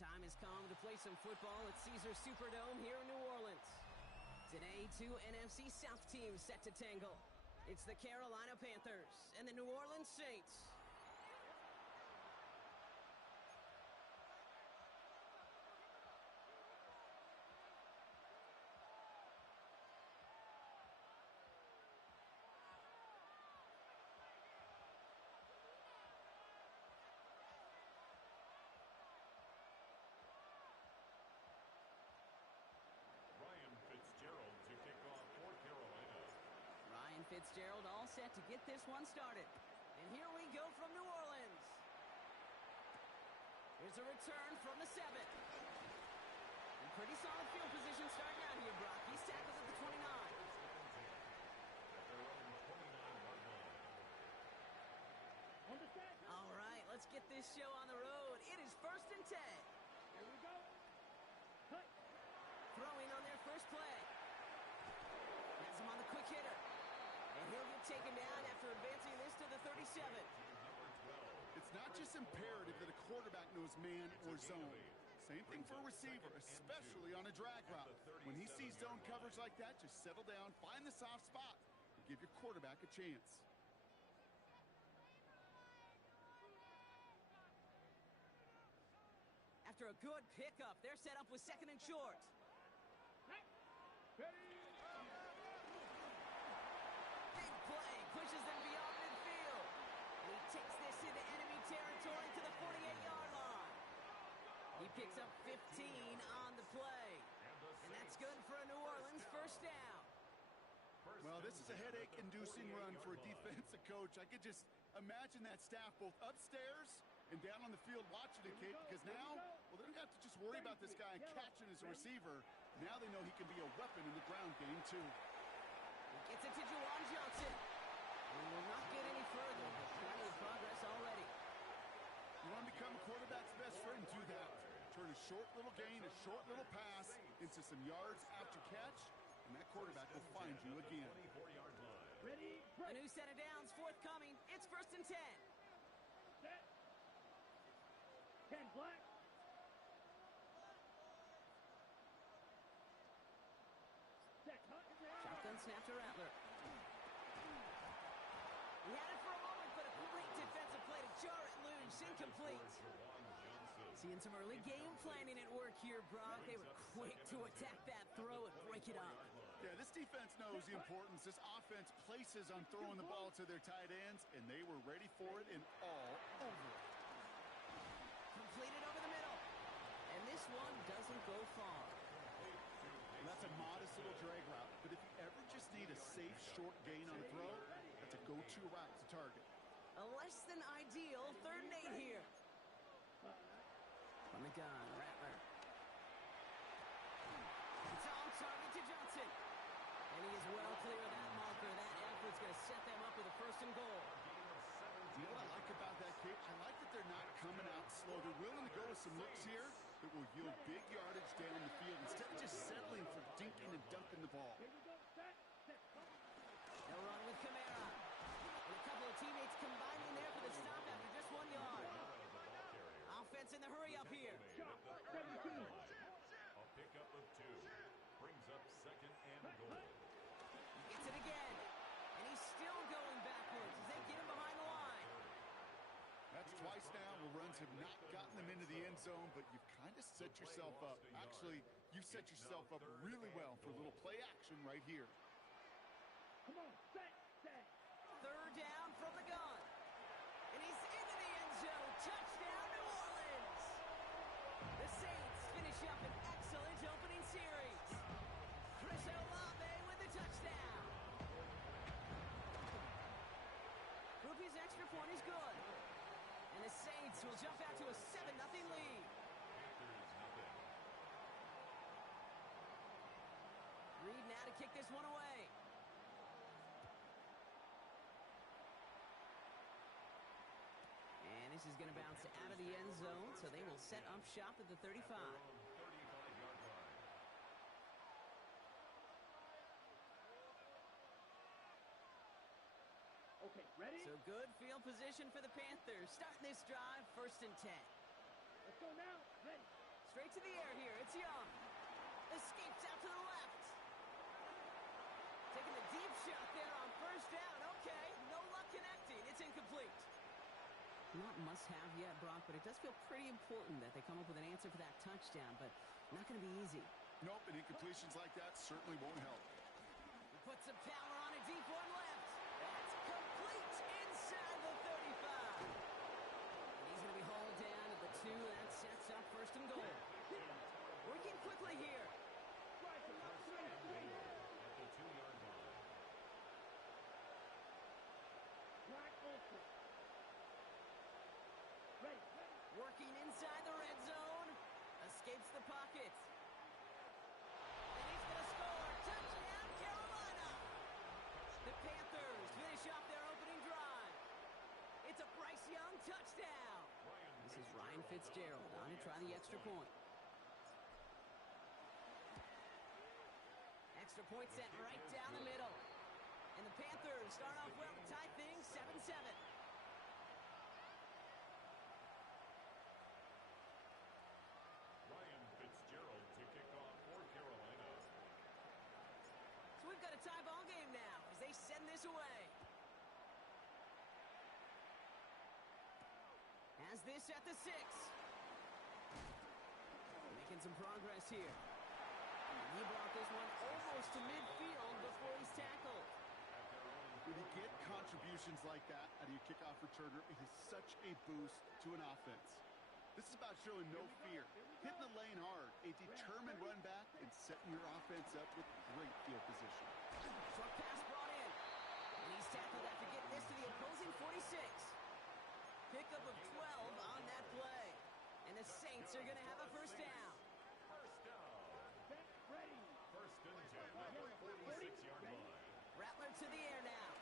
time has come to play some football at Caesars Superdome here in New Orleans. Today, two NFC South teams set to tangle. It's the Carolina Panthers and the New Orleans Saints. Ryan Fitzgerald to kick off for Carolina. Ryan Fitzgerald all set to get this one started. And here we go from New Orleans. Here's a return from the 7. And pretty solid field position starting out here, Brock. He's tackled at the 29. At their own 29-yard line. All right, let's get this show on the road. It is 1st and 10. Here we go. Cut. Throwing on their first play. Has him on the quick hitter. And he'll get taken down after advancing this to the 37. It's not just imperative that a quarterback knows man or zone. Same thing for a receiver, especially on a drag route. When he sees zone coverage like that, just settle down, find the soft spot, and give your quarterback a chance. After a good pickup, they're set up with 2nd and short. Ready. Big play, pushes them beyond midfield. And he takes this into enemy territory to the 48-yard line. He picks up 15 on the play. And that's good for a New Orleans first down. Well, this is a headache-inducing run for a defensive coach. I could just imagine that staff both upstairs and down on the field watching it, Kate, because now, well, they don't have to just worry about this guy catching as a receiver. Now they know he can be a weapon in the ground game, too. He gets it to Juwan Johnson. We will not get any further, but plenty of progress already. You want to become a quarterback's best friend, do that. Turn a short little gain, a short little pass into some yards after catch, and that quarterback will find you again. Ready. A new set of downs forthcoming. It's 1st and 10. Set. 10 black. Set. Shotgun snap to Rattler. He had it for a moment, but a great defensive play to jar it loose. Incomplete. Seeing some early game planning at work here, Brock. They were quick to attack that throw and break it up. Yeah, this defense knows the importance this offense places on throwing the ball to their tight ends, and they were ready for it and all over it. Completed over the middle. And this one doesn't go far. Well, that's a modest little drag route, but if you ever just need a safe, short gain on a throw, that's a go-to route to target. A less than ideal 3rd and 8 here. From the gun, Rattler. It's on target to Johnson. And he is well clear of that marker. That effort's going to set them up with a 1st and goal. You know what I like about that, Kate? I like that they're not coming out slow. They're willing to go with some looks here that will yield big yardage down the field instead of just settling for dinking and dunking the ball. Here we go. Set. Set. They'll run with Kamara. And a couple of teammates combining there for the stop after just 1 yard. Offense in the hurry up here. Shot. 17. A pickup of 2. Brings up 2nd and goal. He gets it again. And he's still going backwards as they get him behind the line. That's twice now where runs have not gotten them into the end zone, but you've kind of set yourself up. Actually, you've set yourself up really well for a little play action right here. Come on. Set. Set. 3rd down from the gun. And he's into the end zone. Touchdown, New Orleans. The Saints finish up an excellent opening series. Chris Olave with the touchdown. Groupie's extra point is good. And the Saints will jump out to a 7-0 lead. Reed now to kick this one away. And this is going to bounce out of the end zone, so they will set up shop at the 35. Okay, ready? So good field position for the Panthers. Starting this drive, 1st and 10. Let's go now. Ready. Straight to the air here. It's Young. Escapes out to the left. Taking the deep shot there on first down. Okay, no luck connecting. It's incomplete. Not must-have yet, Brock, but it does feel pretty important that they come up with an answer for that touchdown, but not going to be easy. Nope, and incompletions like that certainly won't help. He puts some power on a deep one left. That's complete inside the 35. And he's going to be hauled down at the 2, and that sets up first and goal. Working quickly here. At the 2-yard line. Black Olsen. Ready. Working inside the red zone. Escapes the pocket. And he's going to score. Touchdown, Carolina. The Panthers finish off their opening drive. It's a Bryce Young touchdown. This is Ryan Fitzgerald on to try the extra point. Extra point sent right down the middle. And the Panthers start off well to tie things 7-7. Ryan Fitzgerald to kick off for Carolina. So we've got a tie ball game now as they send this away. Has this at the 6. Making some progress here. He brought this one almost to midfield before he's tackled. When you get contributions like that out of your kickoff returner, it is such a boost to an offense. This is about showing no fear, hitting the lane hard, a determined run back, and setting your offense up with great field position. Short pass brought in. And he's tackled after getting this to the opposing 46. Pickup of 12 on that play. And the Saints are going to have a first down. First down. Ready. First and 10 at the 46-yard line. Rattler to the air now.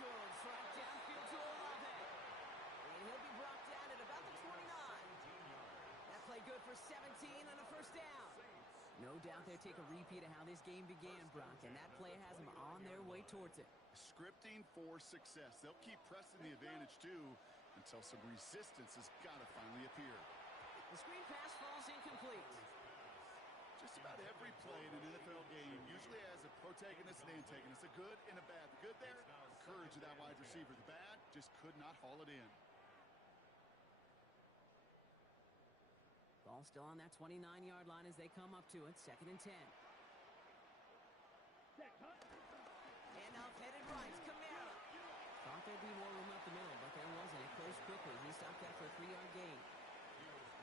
Goes right downfield to Olave. And he'll be brought down at about the 29. That play good for 17 and a first down. No doubt they'll take a repeat of how this game began, Brock, and that play has them on their way towards it. Scripting for success. They'll keep pressing the advantage, too, until some resistance has got to finally appear. The screen pass falls incomplete. Just about every play in an NFL game usually has a protagonist and antagonist, a good and a bad. The good there, the courage of that wide receiver. The bad, just could not haul it in. Ball still on that 29-yard line as they come up to it. 2nd and 10. Set. Hunt. Handoff headed right. Kamara. Thought there'd be more room up the middle, but there wasn't. It closed quickly. He stopped that for a 3-yard gain.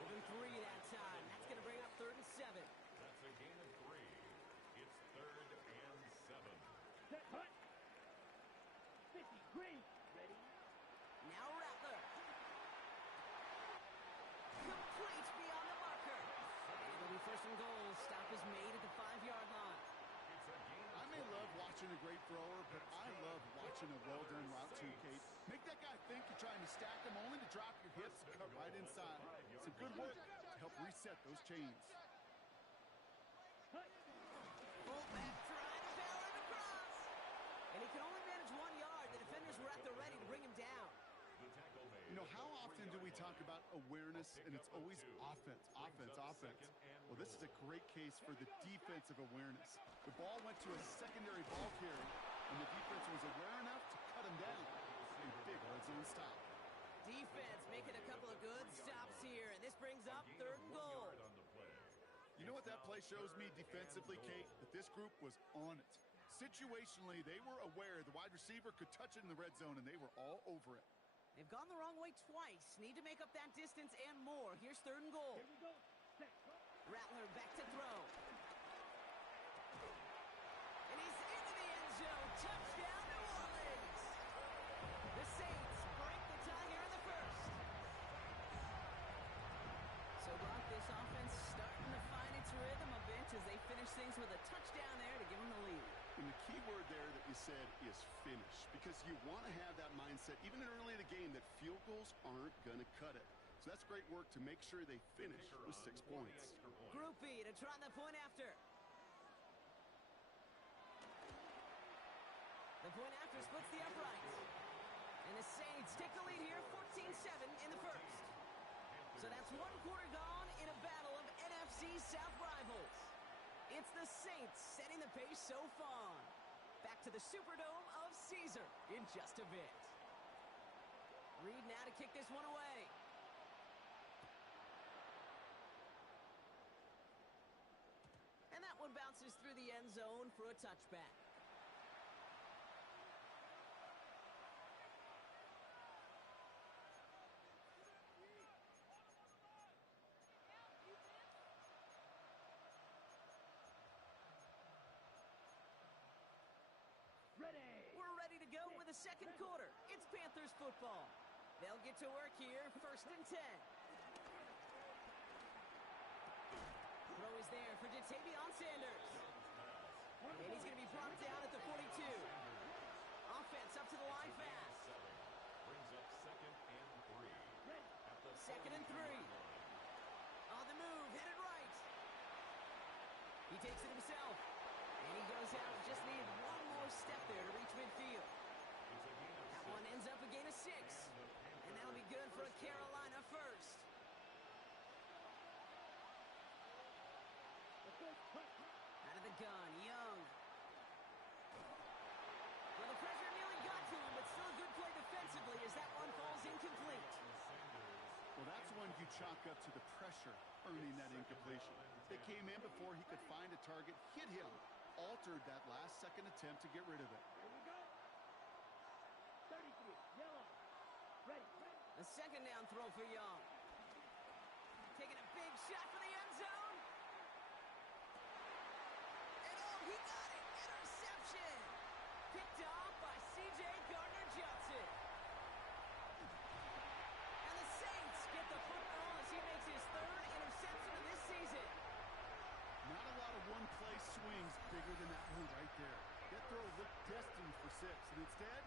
Moving 3 that time. That's going to bring up 3rd and 7. That's a gain of 3. It's 3rd and 7. Set. Hunt. 50. Green. Ready. Now Rattler. Complete beyond the marker. And it'll be first and goal. Stop is made at the 5-yard line. It's a gain of I may love watching a great thrower, but I love watching a well-done route too, Kate. Make that guy think you're trying to stack him only to drop your hips and cut right inside. Some good work to help reset those chains. Hunt. Fullback trying to barrel it across. And he can only manage 1 yard. The defenders were at the ready to bring him down. the tackle made. You know, how often do we talk about awareness, and it's always offense, offense, offense. Well, this is a great case for the defensive awareness. The ball went to a secondary ball carrier, and the defense was aware enough to cut him down. A big red zone stop. Defense making a couple of good stops here, and this brings up 3rd and goal. On the play. You know what that play shows me defensively, Kate? That this group was on it. Situationally, they were aware the wide receiver could touch it in the red zone, and they were all over it. They've gone the wrong way twice. Need to make up that distance and more. Here's 3rd and goal. Here we go. Set. Hunt. Rattler back to throw. And he's into the end zone. Touchdown, New Orleans. The Saints break the tie here in the 1st. So, Brock, this offense starting to find its rhythm a bit as they finish things with a touchdown there to give them the lead. And the key word there that you said is finish, because you want to have that mindset, even early in the game, that field goals aren't going to cut it. So that's great work to make sure they finish with 6 points. Group B to try the point after. The point after splits the uprights. And the Saints take the lead here, 14-7 in the 1st. So that's one quarter gone in a battle of NFC South rivals. It's the Saints setting the pace so far. Back to the Superdome of Caesar in just a bit. Reed now to kick this one away. And that one bounces through the end zone for a touchback. We're ready to go with the second quarter. It's Panthers football. They'll get to work here, 1st and 10. Throw is there for Jatavion Sanders. And he's going to be brought down at the 42. Offense up to the line fast. Brings up 2nd and 3. At the 2nd and 3. On the move, hit it right. He takes it himself. And he goes out, just needed one more step there to reach midfield. That one ends up a gain of 6. And that'll be good for a Carolina first. Out of the gun, Young. Well, the pressure nearly got to him, but still a good play defensively as that one falls incomplete. Well, that's one you chalk up to the pressure earning that incompletion. They came in before he could find a target, hit him, altered that last-second attempt to get rid of it. Here we go. 33, yellow. Ready. A second down throw for Young. Taking a big shot for the end zone. And oh, he got it. Interception. Picked off by C.J. Gardner-Johnson. And the Saints get the football as he makes his 3rd interception of this season. Not a lot of one-play swings bigger than that one right there. That throw looked destined for 6, and instead,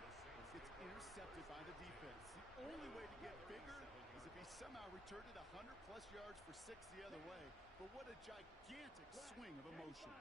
it's intercepted by the defense. The only way to get bigger is if he somehow returned it 100-plus yards for 6 the other way. But what a gigantic swing of emotion.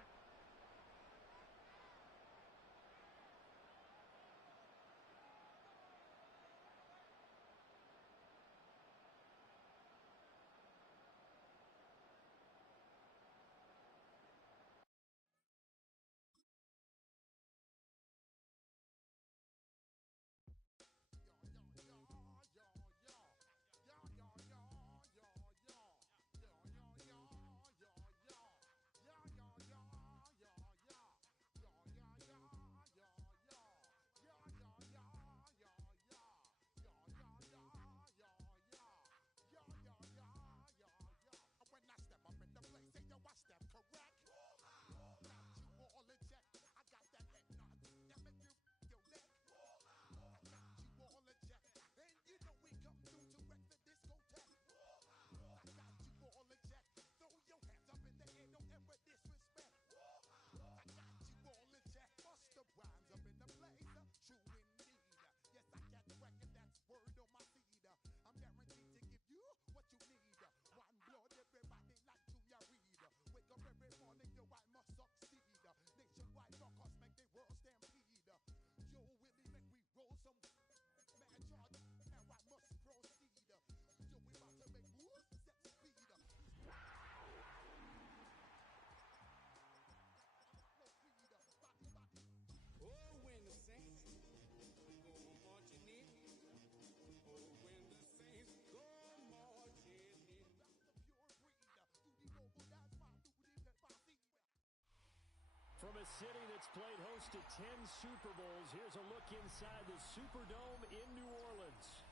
From a city that's played host to 10 Super Bowls, here's a look inside the Superdome in New Orleans.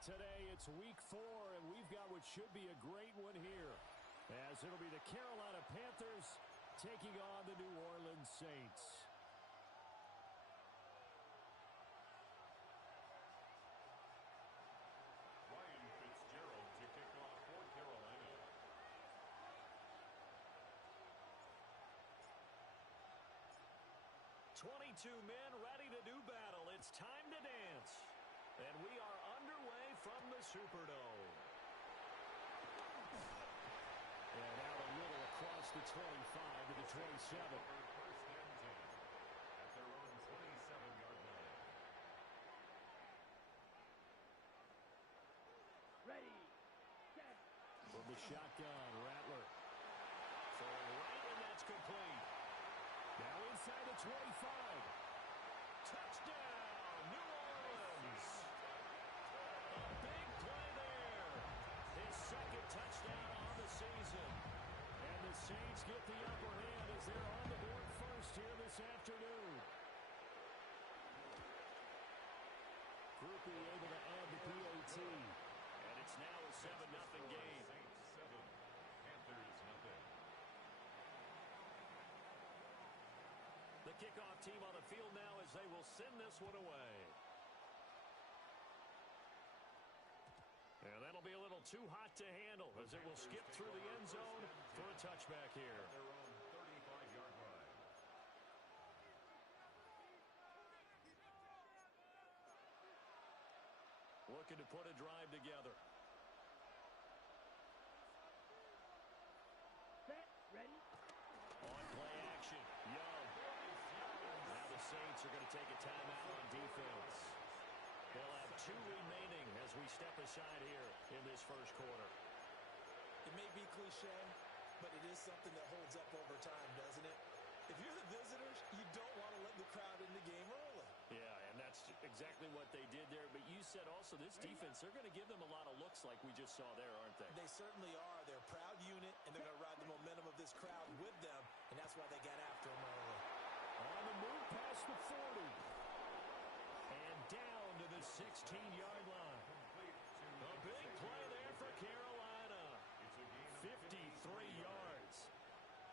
Today, it's week 4, and we've got what should be a great one here, as it'll be the Carolina Panthers taking on the New Orleans Saints. Ryan Fitzgerald to kick off for Carolina. 22 men ready to do battle. It's time to dance. And we are underway from the Superdome. And out a little across the 25 to the 27. First and 10 at their own 27-yard line. Ready. Set. shotgun. Rattler throwing right, and that's complete. Now inside the 25. Touchdown, New Orleans. A big play there. His second touchdown on the season. And the Saints get the upper hand as they're on the board first here this afternoon. Groupie able to add the PAT. And it's now a 7-0 game. Saints 7, Panthers nothing. The kickoff team on the field now as they will send this one away. And that'll be a little too hot to handle as it will skip through the end zone for a touchback here. Their own 35-yard line. Looking to put a drive together. Set, ready. On play action, Young. Now the Saints are going to take a timeout on defense. They'll have 2 remaining as we step aside here in this first quarter. It may be cliche, but it is something that holds up over time, doesn't it? If you're the visitors, you don't want to let the crowd in the game early. Yeah, and that's exactly what they did there. But you said also this defense, they're going to give them a lot of looks like we just saw there, aren't they? They certainly are. They're a proud unit, and they're going to ride the momentum of this crowd with them, and that's why they got after them early. On the move past the 40. And down to the 16-yard line. A big play there for Carolina. 53 yards.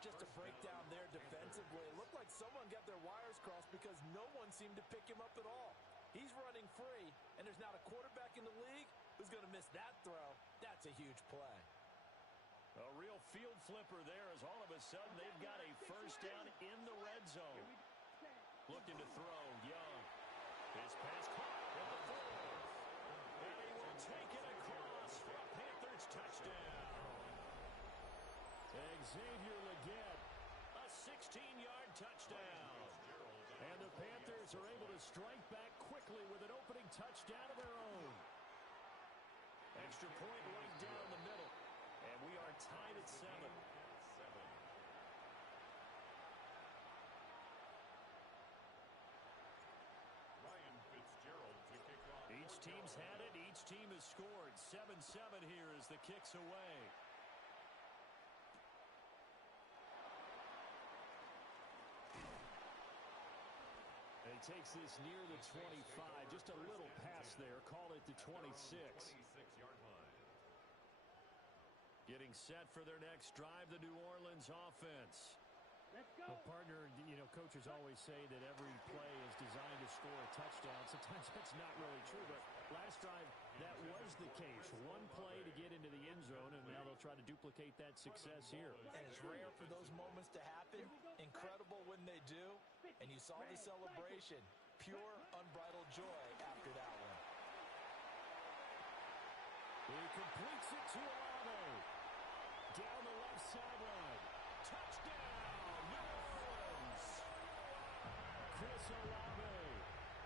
Just to break down there defensively, it looked like someone got their wires crossed because no one seemed to pick him up at all. He's running free, and there's not a quarterback in the league who's going to miss that throw. That's a huge play. A real field flipper there as all of a sudden they've got a first down in the red zone. Looking to throw, Young. His pass caught at the 4. And he will take it across for a Panthers touchdown. Xavier Legette, a 16-yard touchdown. And the Panthers are able to strike back quickly with an opening touchdown of their own. Extra point right down the middle. And we are tied at 7. Ryan Fitzgerald to kick off. Each team's had it. Each team has scored. 7-7 here as the kick's away. And he takes this near the 25. Just a little pass there. Call it the 26. 26-yard line. Getting set for their next drive, the New Orleans offense. Let's go. Well, partner, coaches always say that every play is designed to score a touchdown. Sometimes that's not really true, but last drive, that was the case. One play to get into the end zone, and now they'll try to duplicate that success here. And it's rare for those moments to happen. Incredible when they do. And you saw the celebration. Pure, unbridled joy after that one. He completes it to Olave. Down the left sideline. Touchdown, New Orleans. Chris Olave,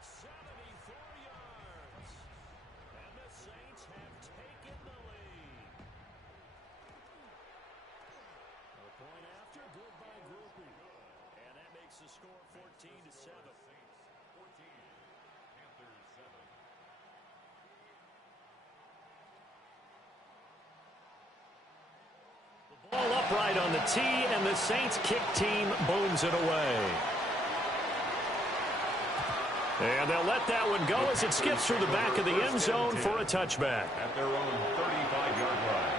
74 yards. And the Saints have taken the lead. A point after, good by Groupie. And that makes the score 14-7. Saints 14, Panthers 7. Ball upright on the tee, and the Saints kick team booms it away. And they'll let that one go as it skips through the back of the end zone for a touchback. At their own 35-yard line.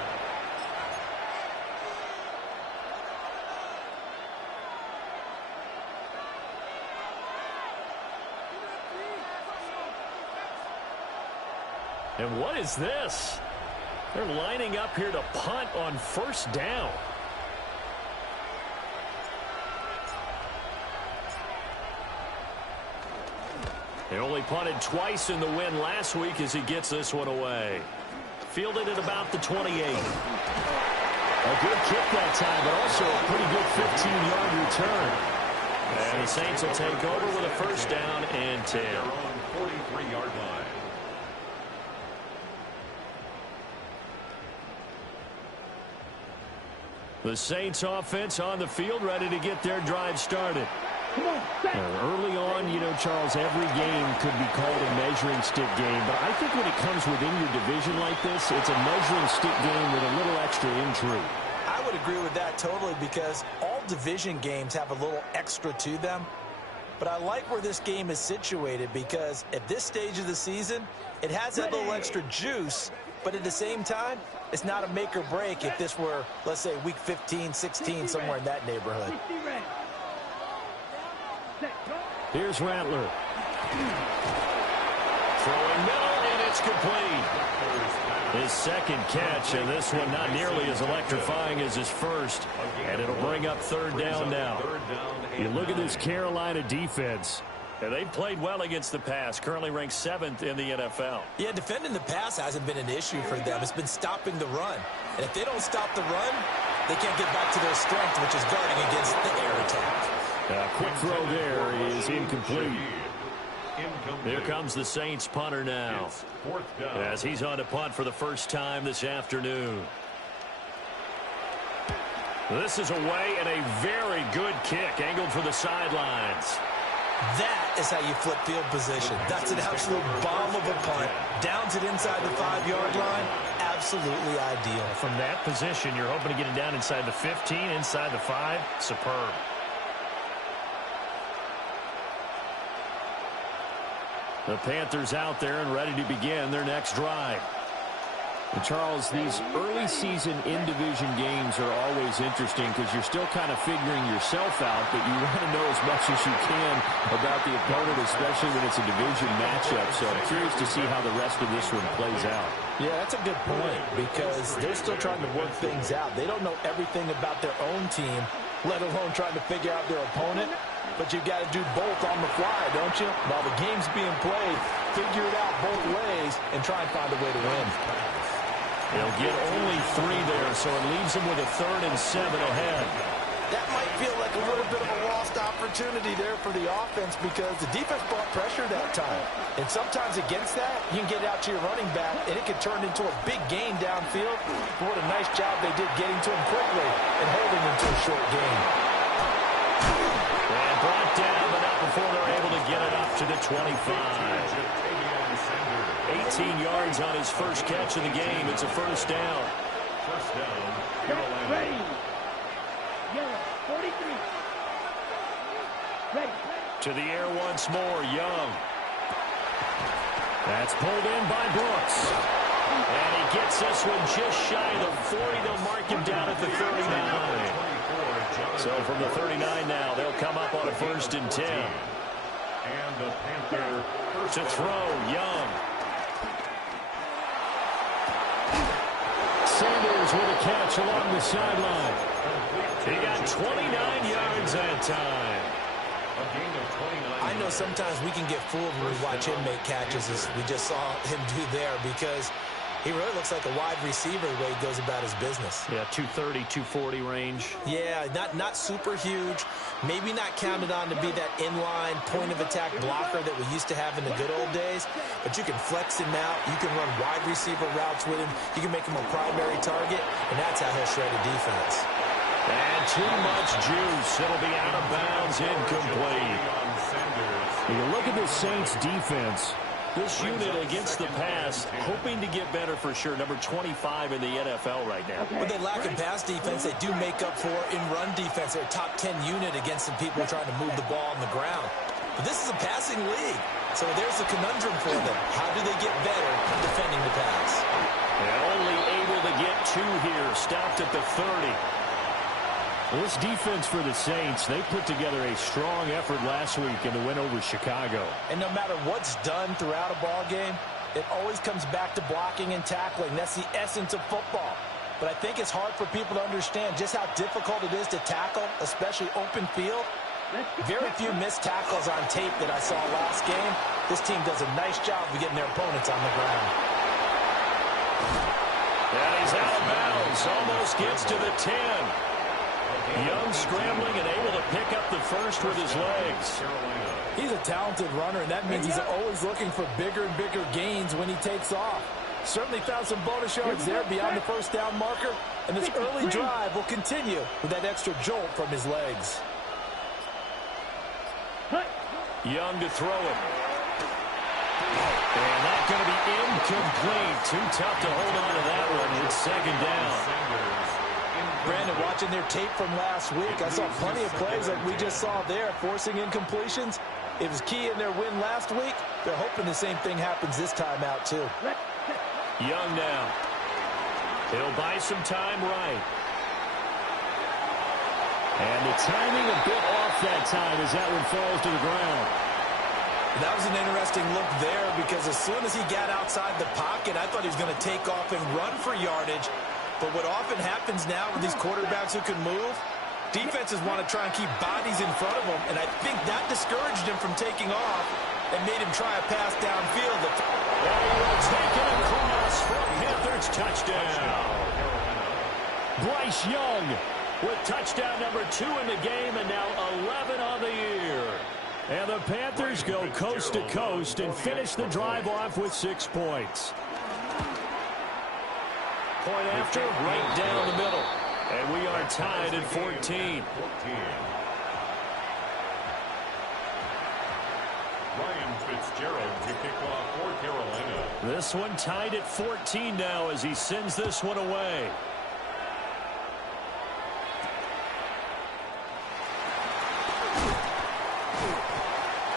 And what is this? They're lining up here to punt on first down. They only punted twice in the win last week as he gets this one away. Fielded at about the 28. A good kick that time, but also a pretty good 15-yard return. And the Saints will take over with a first down and 10. Their own 43-yard line. The Saints offense on the field, ready to get their drive started. Early on, you know, Charles, every game could be called a measuring stick game. But I think when it comes within your division like this, it's a measuring stick game with a little extra intrigue. I would agree with that totally because all division games have a little extra to them. But I like where this game is situated because at this stage of the season, it has that little extra juice. But at the same time, it's not a make or break if this were, let's say, week 15, 16, somewhere in that neighborhood. Here's Rattler. Throwing middle, and it's complete. His second catch, and this one not nearly as electrifying as his first. And it'll bring up third down now. You look at this Carolina defense. And they've played well against the pass, currently ranked 7th in the NFL. Yeah, defending the pass hasn't been an issue for them. It's been stopping the run. And if they don't stop the run, they can't get back to their strength, which is guarding against the air attack. A quick throw there is incomplete. Here comes the Saints punter now, as he's on to punt for the first time this afternoon. This is away and a very good kick, angled for the sidelines. That is how you flip field position. That's an absolute bomb of a punt. Downs it inside the 5-yard line. Absolutely ideal. From that position, you're hoping to get it down inside the 15, inside the 5. Superb. The Panthers out there and ready to begin their next drive. And Charles, these early season in-division games are always interesting because you're still kind of figuring yourself out, but you want to know as much as you can about the opponent, especially when it's a division matchup. So I'm curious to see how the rest of this one plays out. Yeah, that's a good point because they're still trying to work things out. They don't know everything about their own team, let alone trying to figure out their opponent. But you've got to do both on the fly, don't you? While the game's being played, figure it out both ways and try and find a way to win. They'll get only 3 there, so it leaves them with a 3rd and 7 ahead. That might feel like a little bit of a lost opportunity there for the offense because the defense brought pressure that time. And sometimes against that, you can get out to your running back, and it can turn into a big gain downfield. But what a nice job they did getting to him quickly and holding him to a short gain. And brought down, but not before they're able to get it up to the 25. 18 yards on his first catch of the game. It's a first down. First down, Carolina. Ready. Yellow, 43. Ready. To the air once more, Young. That's pulled in by Brooks. And he gets this one just shy of the 40. They'll mark him down at the 39. So from the 39 now, they'll come up on a 1st and 10. And the Panther To throw, Young. Sanders with a catch along the sideline. He got 29 yards that time. A gain of 29. I know sometimes we can get fooled when we watch him make catches as we just saw him do there because he really looks like a wide receiver the way he goes about his business. Yeah, 230, 240 range. Yeah, not super huge. Maybe not counted on to be that inline point-of-attack blocker that we used to have in the good old days. But you can flex him out. You can run wide receiver routes with him. You can make him a primary target, and that's how he'll shred a defense. And too much juice. It'll be out of bounds, incomplete. When you look at the Saints defense, this unit against the pass, hoping to get better for sure. Number 25 in the NFL right now. When they lack in pass defense, they do make up for in run defense. They're a top 10 unit against the people trying to move the ball on the ground. But this is a passing league. So there's a conundrum for them. How do they get better defending the pass? And only able to get 2 here. Stopped at the 30. Well, this defense for the Saints, they put together a strong effort last week in the win over Chicago. And no matter what's done throughout a ball game, it always comes back to blocking and tackling. That's the essence of football. But I think it's hard for people to understand just how difficult it is to tackle, especially open field. Very few missed tackles on tape that I saw last game. This team does a nice job of getting their opponents on the ground. And he's out of bounds. Almost gets to the 10. Young scrambling and able to pick up the first with his legs. He's a talented runner, and that means he's always looking for bigger and bigger gains when he takes off. Certainly found some bonus yards there beyond the first down marker. And this early drive will continue with that extra jolt from his legs. Young to throw it. And that's going to be incomplete. Too tough to hold on to that one. It's second down. Brandon, watching their tape from last week, I saw plenty of plays like we just saw there, forcing incompletions. It was key in their win last week. They're hoping the same thing happens this time out, too. Young now. He'll buy some time right. And the timing a bit off that time as that one falls to the ground. That was an interesting look there because as soon as he got outside the pocket, I thought he was going to take off and run for yardage. But what often happens now with these quarterbacks who can move, defenses want to try and keep bodies in front of them, and I think that discouraged him from taking off and made him try a pass downfield. Taken across for a Panthers touchdown. Bryce Young with touchdown number 2 in the game and now 11 on the year. And the Panthers go coast to coast and finish the drive off with 6 points. Point after, right down the middle. And we are tied at 14. Ryan Fitzgerald to kick off for Carolina. This one tied at 14 now as he sends this one away.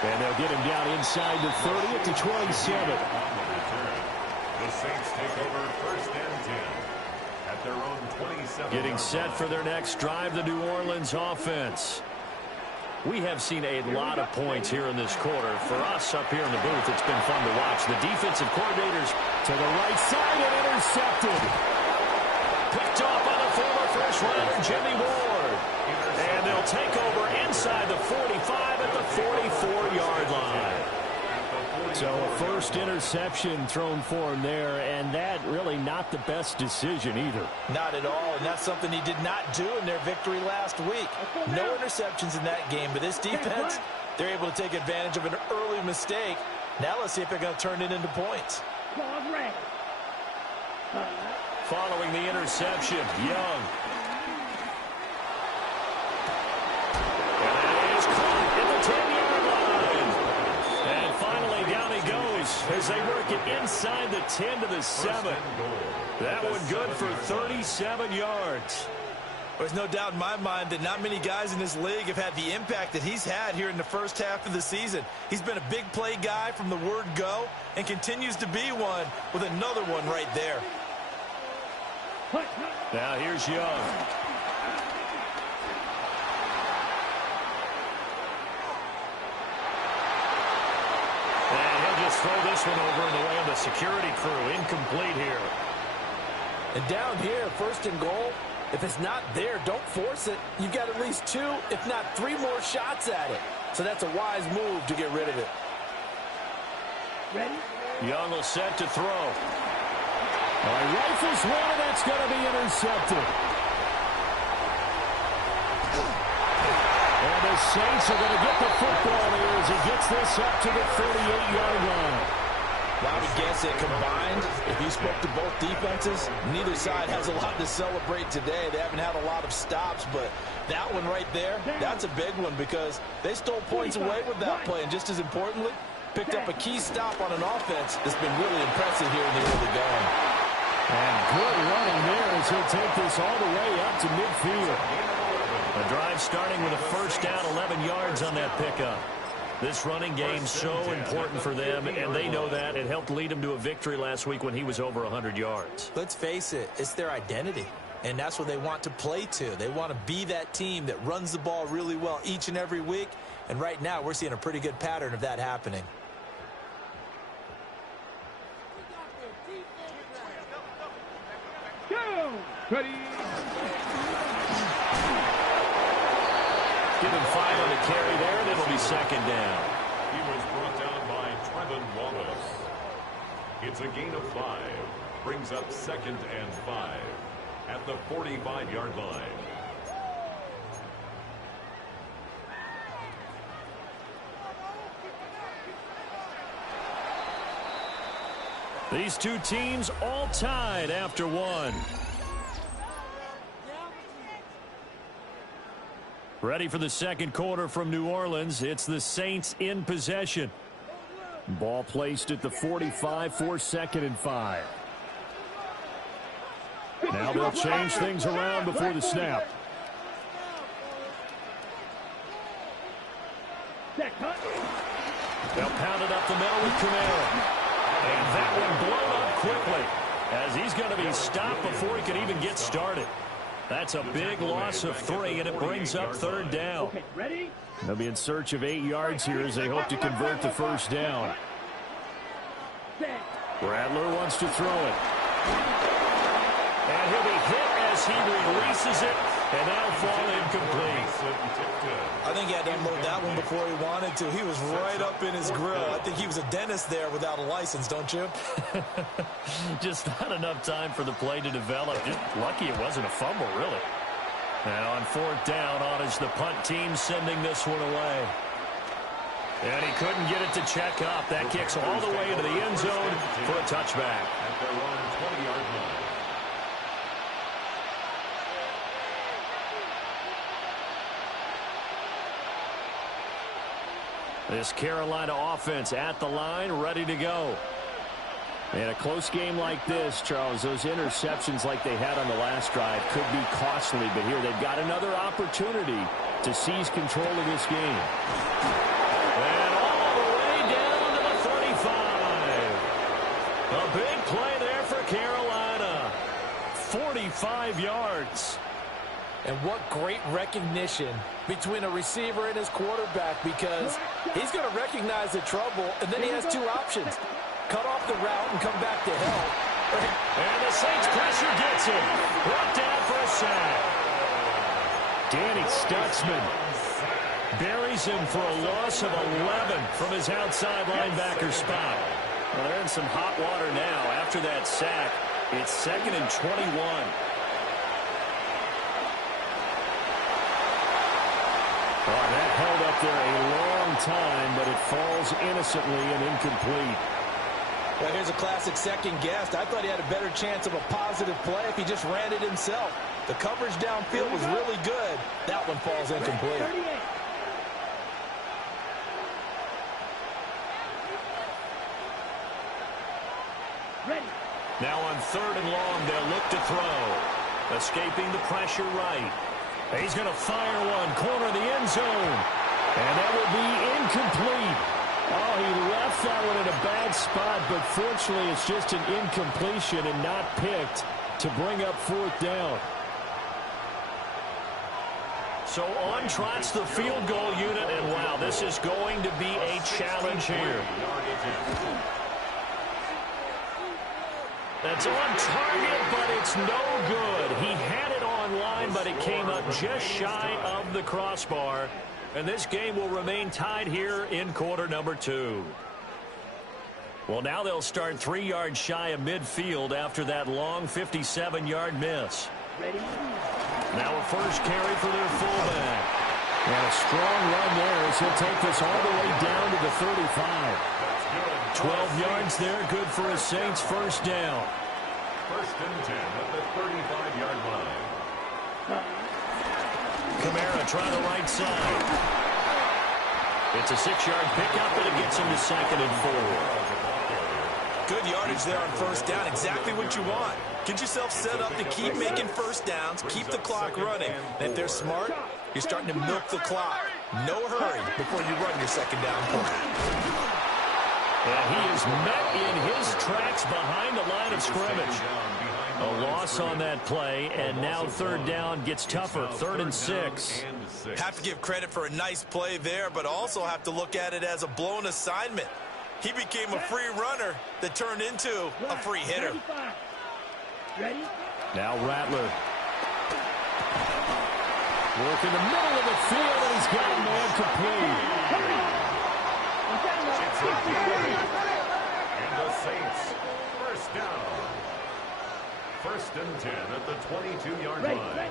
And they'll get him down inside the 30 at the 27. The Saints take over first and 10 at their own 27. Getting set for their next drive, the New Orleans offense. We have seen a lot of points here in this quarter. For us up here in the booth, it's been fun to watch. The defensive coordinators to the right side and intercepted. Picked off by the former first rounder, Jimmy Ward. And they'll take over inside the 45 at the 44-yard line. So a first interception thrown for him there, and that really not the best decision either. Not at all, and that's something he did not do in their victory last week. No interceptions in that game, but this defense, they're able to take advantage of an early mistake. Now let's see if they're going to turn it into points. Following the interception, Young. And it is caught at the 10-yard line. And finally down he goes as they work it inside the 10 to the 7. That one good for 37 yards. There's no doubt in my mind that not many guys in this league have had the impact that he's had here in the first half of the season. He's been a big play guy from the word go and continues to be one with another one right there. Now here's Young. And he'll just throw this one over in the way of the security crew. Incomplete here. And down here, first and goal, if it's not there, don't force it. You've got at least 2, if not 3 more shots at it. So that's a wise move to get rid of it. Ready? Young will set to throw. Rifles one, and that's going to be intercepted. And the Saints are going to get the football here as he gets this up to the 38-yard line. Well, I would guess that combined, if you spoke to both defenses, neither side has a lot to celebrate today. They haven't had a lot of stops, but that one right there, that's a big one because they stole points away with that play. And just as importantly, picked up a key stop on an offense that's been really impressive here in the early going. And good running there as he'll take this all the way up to midfield. The drive starting with a first down, 11 yards on that pickup. This running game so important for them, and they know that. It helped lead them to a victory last week when he was over 100 yards. Let's face it, it's their identity, and that's what they want to play to. They want to be that team that runs the ball really well each and every week, and right now we're seeing a pretty good pattern of that happening. Ready? Give him 5 on the carry there, and it'll be second down. He was brought down by Trevin Wallace. It's a gain of 5. Brings up second and 5 at the 45-yard line. These two teams all tied after one. Ready for the second quarter from New Orleans. It's the Saints in possession. Ball placed at the 45 for 2nd and 5. Now they'll change things around before the snap. They'll pound it up the middle with Camara. And that one blown up quickly as he's going to be stopped before he can even get started. That's a big loss of 3, and it brings up 3rd down. They'll be in search of 8 yards here as they hope to convert the 1st down. Rattler wants to throw it. And he'll be hit as he releases it, and that'll fall incomplete. I think he had to unload that one before he wanted to. He was right up in his grill. I think he was a dentist there without a license, don't you? Just not enough time for the play to develop. Just lucky it wasn't a fumble, really. Now on 4th down, on is the punt team sending this one away. And he couldn't get it to check up. That kicks all the way into the end zone for a touchback. At their own 20-yard line. This Carolina offense at the line, ready to go. And a close game like this, Charles, those interceptions like they had on the last drive could be costly. But here they've got another opportunity to seize control of this game. And all the way down to the 35. A big play there for Carolina. 45 yards. And what great recognition between a receiver and his quarterback, because he's going to recognize the trouble, and then he has 2 options. Cut off the route and come back to help. And the Saints pressure gets him. Brought down for a sack. Danny Stutzman buries him for a loss of 11 from his outside linebacker spot. Well, they're in some hot water now. After that sack, it's 2nd and 21. Oh, that held up there a long time, but it falls innocently and incomplete. Well, here's a classic second guess. I thought he had a better chance of a positive play if he just ran it himself. The coverage downfield was really good. That one falls incomplete. Now on 3rd and long, they'll look to throw. Escaping the pressure right. He's going to fire one, corner of the end zone. And that will be incomplete. Oh, he left that one in a bad spot, but fortunately it's just an incompletion and not picked to bring up 4th down. So on trots the field goal unit, and wow, this is going to be a challenge here. That's on target, but it's no good. He had it on line, but it came up just shy of the crossbar. And this game will remain tied here in quarter number 2. Well, now they'll start 3 yards shy of midfield after that long 57-yard miss. Now a first carry for their fullback. And a strong run there as he'll take this all the way down to the 35. 12 yards there, good for a Saints first down. 1st and 10 at the 35-yard line. Camara trying the right side. It's a 6-yard pickup, and it gets him to 2nd and 4. Good yardage there on 1st down. Exactly what you want. Get yourself set up to keep making 1st downs, keep the clock running. And if they're smart, you're starting to milk the clock. No hurry before you run your 2nd down point. And he is met in his tracks behind the line of scrimmage. A loss on that play, and now 3rd down gets tougher. 3rd and 6. Have to give credit for a nice play there, but also have to look at it as a blown assignment. He became a free runner that turned into a free hitter. Now Rattler. Work in the middle of the field, and he's got a man complete. And the Saints, 1st down. 1st and 10 at the 22-yard line.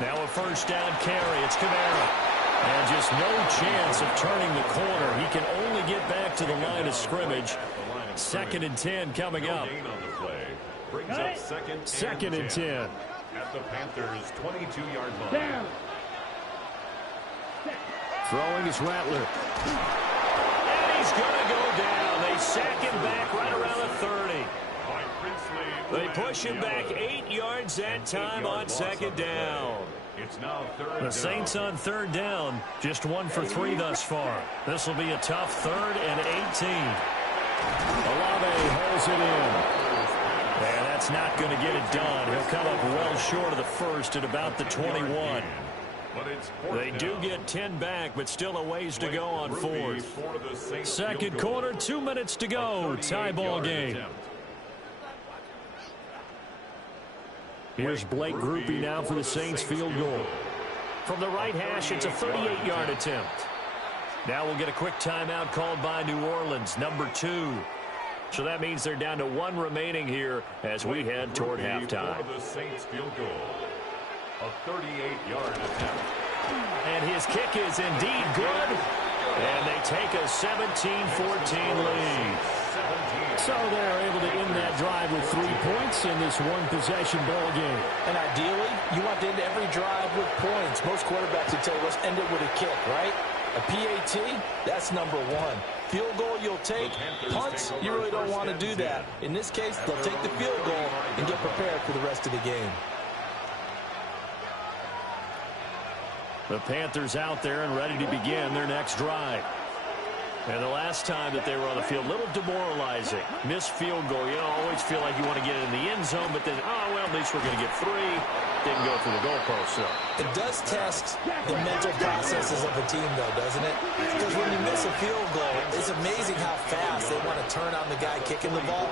Now a 1st down carry. It's Camara. And just no chance of turning the corner. He can only get back to the line of scrimmage. 2nd and 10 coming No up. gain on the play. Brings up second and 10. At the Panthers' 22-yard line. Down. Throwing is Rattler. And he's going to go down. They sack him back right around the 30. They push him back 8 yards that time on 2nd down. It's now 3rd The Saints on 3rd down, just 1 for 3 thus far. This will be a tough 3rd and 18. Olave holds it in. And that's not going to get it done. He'll come up well short of the first at about the 21. They do get 10 back, but still a ways to go on 4th. 2nd quarter, 2 minutes to go. Tie ball game. Here's Blake Groupie now for the Saints field goal. From the right hash, it's a 38-yard attempt. Now we'll get a quick timeout called by New Orleans, number 2. So that means they're down to 1 remaining here as we head toward halftime. The Saints field goal. A 38-yard attempt. And his kick is indeed good. And they take a 17-14 lead. So they're able to end that drive with 3 points in this one-possession ball game. And ideally, you want to end every drive with points. Most quarterbacks would tell you, let's end it with a kick, right? A PAT, that's number 1. Field goal you'll take. Punts, you really don't want to do that. In this case, they'll take the field goal and get prepared for the rest of the game. The Panthers out there and ready to begin their next drive. And the last time that they were on the field, a little demoralizing. Missed field goal. You always feel like you want to get it in the end zone, but then, oh, well, at least we're going to get 3. Didn't go through the goalpost, though. It does test the mental processes of a team, though, doesn't it? Because when you miss a field goal, it's amazing how fast they want to turn on the guy kicking the ball.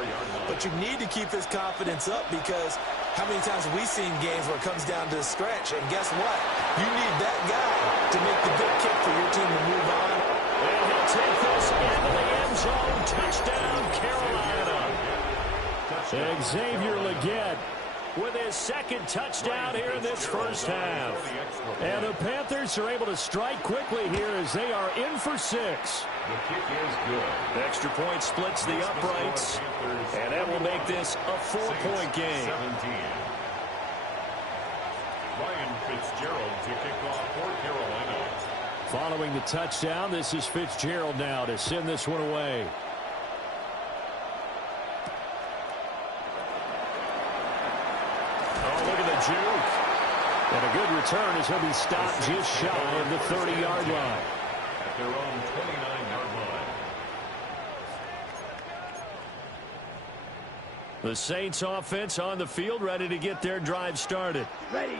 But you need to keep his confidence up because how many times have we seen games where it comes down to the stretch? And guess what? You need that guy to make the big kick for your team to move on. And he'll take this into the end zone. Touchdown, Carolina. Xavier Legette with his 2nd touchdown here in this first half. And the Panthers are able to strike quickly here as they are in for 6. The kick is good. Extra point splits the uprights. And that will make this a 4-point game. 17. Ryan Fitzgerald to kick off for Carolina. Following the touchdown, this is Fitzgerald now to send this one away. Oh, look at the juke. And a good return as he'll be stopped just shy of the 30-yard line. At their own 29-yard line. The Saints offense on the field ready to get their drive started. Ready.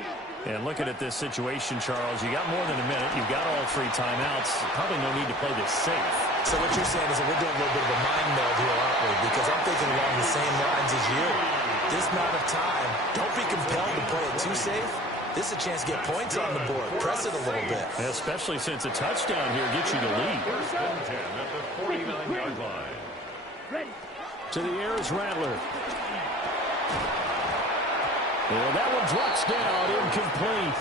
And looking at this situation, Charles, you got more than a minute. You've got all 3 timeouts. Probably no need to play this safe. So what you're saying is that we're doing a little bit of a mind meld here, aren't we? Because I'm thinking along the same lines as you. This amount of time, don't be compelled to play it too safe. This is a chance to get points on the board. Press it a little bit. Especially since a touchdown here gets you the lead. First and 10 at the 49-yard line. Ready. To the air is Rattler. And that one drops down, incomplete.